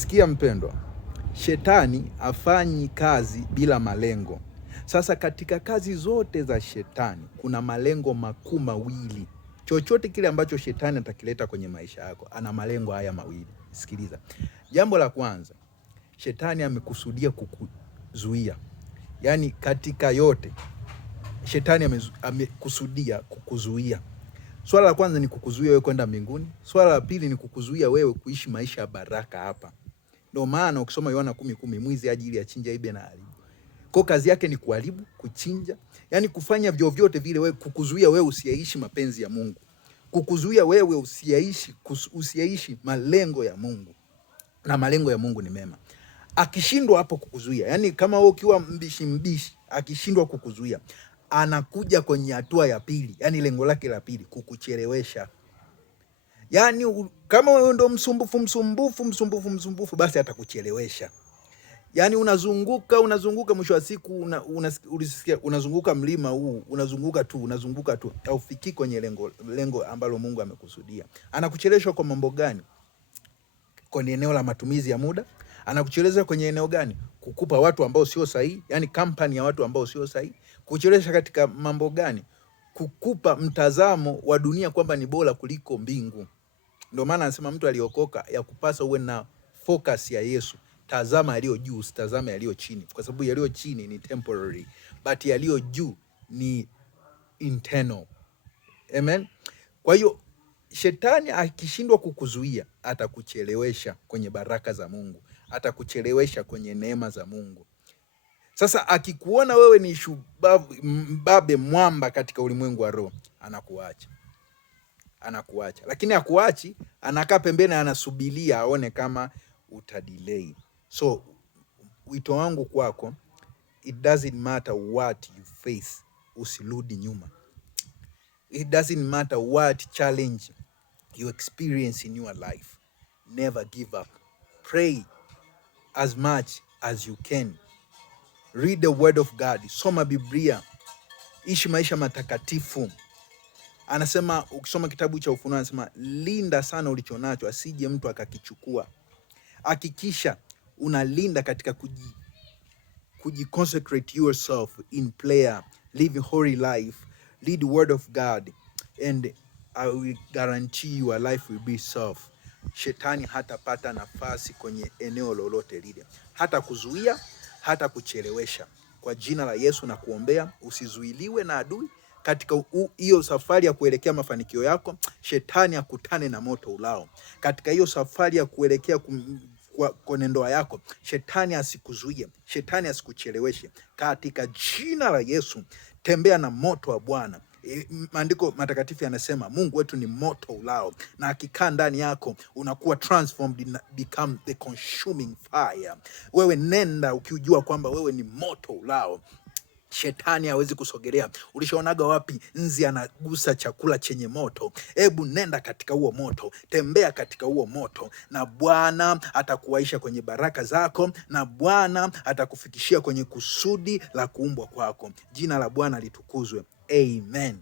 Sikia mpendwa, shetani hafanyi kazi bila malengo. Sasa katika kazi zote za shetani kuna malengo makuu mawili. Chochote kile ambacho shetani atakileta kwenye maisha yako, ana malengo haya mawili. Sikiliza. Jambo la kwanza, shetani amekusudia kukuzuia. Yaani katika yote, shetani amekusudia kukuzuia. Swala la kwanza ni kukuzuia wewe kwenda mbinguni. Swala la pili ni kukuzuia wewe kuishi maisha ya baraka hapa. Ndio maana ukisoma Yohana 10:10, mwizi haji ili achinje, aibe na aharibu. Kwa kazi yake ni kuharibu, kuchinja, yani kufanya vyovyote vile wewe, kukuzuia wewe usiyaishi mapenzi ya Mungu, kukuzuia wewe usiyaishi malengo ya Mungu, na malengo ya Mungu ni mema. Akishindwa hapo kukuzuia, yani kama wewe ukiwa mbishi, akishindwa kukuzuia, anakuja kwenye hatua ya pili, yani lengo lake la pili, kukuchelewesha. Yani kama wewe ndo msumbufu, basi atakuchelewesha. Yani unazunguka, mwisho wa siku unazunguka mlima huu, unazunguka tu, haufiki kwenye lengo ambalo Mungu amekusudia. Anakuchelewesha kwa mambo gani? Kwenye eneo la matumizi ya muda. Anakuchelewesha kwenye eneo gani? Kukupa watu ambao sio sahihi, yani kampani ya watu ambao sio sahihi. Kuchelewesha katika mambo gani? Kukupa mtazamo wa dunia kwamba ni bora kuliko mbingu. Ndio maana anasema mtu aliokoka ya kupasa uwe na focus ya Yesu. Tazama yaliyo juu, usitazame yaliyo chini, kwa sababu yaliyo chini ni temporary, but yaliyo juu ni internal. Amen. Kwa hiyo shetani akishindwa kukuzuia, atakuchelewesha kwenye baraka za Mungu, atakuchelewesha kwenye neema za Mungu. Sasa akikuona wewe ni mbabe mwamba katika ulimwengu wa roho, anakuacha. Lakini hakuachi, anakaa pembeni, anasubiria aone kama utadelay. So wito wangu kwako, it doesn't matter what you face, usirudi nyuma. It doesn't matter what challenge you experience in your life, never give up. Pray as much as you can. Read the word of God, soma Biblia, ishi maisha matakatifu. Anasema, ukisoma kitabu cha Ufunuo anasema, linda sana ulichonacho asije mtu akakichukua. Hakikisha unalinda katika consecrate yourself in prayer, live holy life, read the word of God, and I will guarantee your life will be safe. Shetani hatapata nafasi kwenye eneo lolote lile, hata kuzuia, hata kuchelewesha. Kwa jina la Yesu na kuombea usizuiliwe na adui katika hiyo safari ya kuelekea mafanikio yako. Shetani akutane na moto ulao katika hiyo safari ya kuelekea kwenye ndoa yako. Shetani asikuzuie, shetani asikucheleweshe katika jina la Yesu. Tembea na moto wa Bwana. Maandiko matakatifu yanasema Mungu wetu ni moto ulao, na akikaa ndani yako unakuwa transformed, become the consuming fire. Wewe nenda ukijua kwamba wewe ni moto ulao, shetani hawezi kusogelea. Ulishaonaga wapi nzi anagusa chakula chenye moto? Hebu nenda katika huo moto, tembea katika huo moto, na Bwana atakuwaisha kwenye baraka zako, na Bwana atakufikishia kwenye kusudi la kuumbwa kwako. Jina la Bwana litukuzwe. Amen.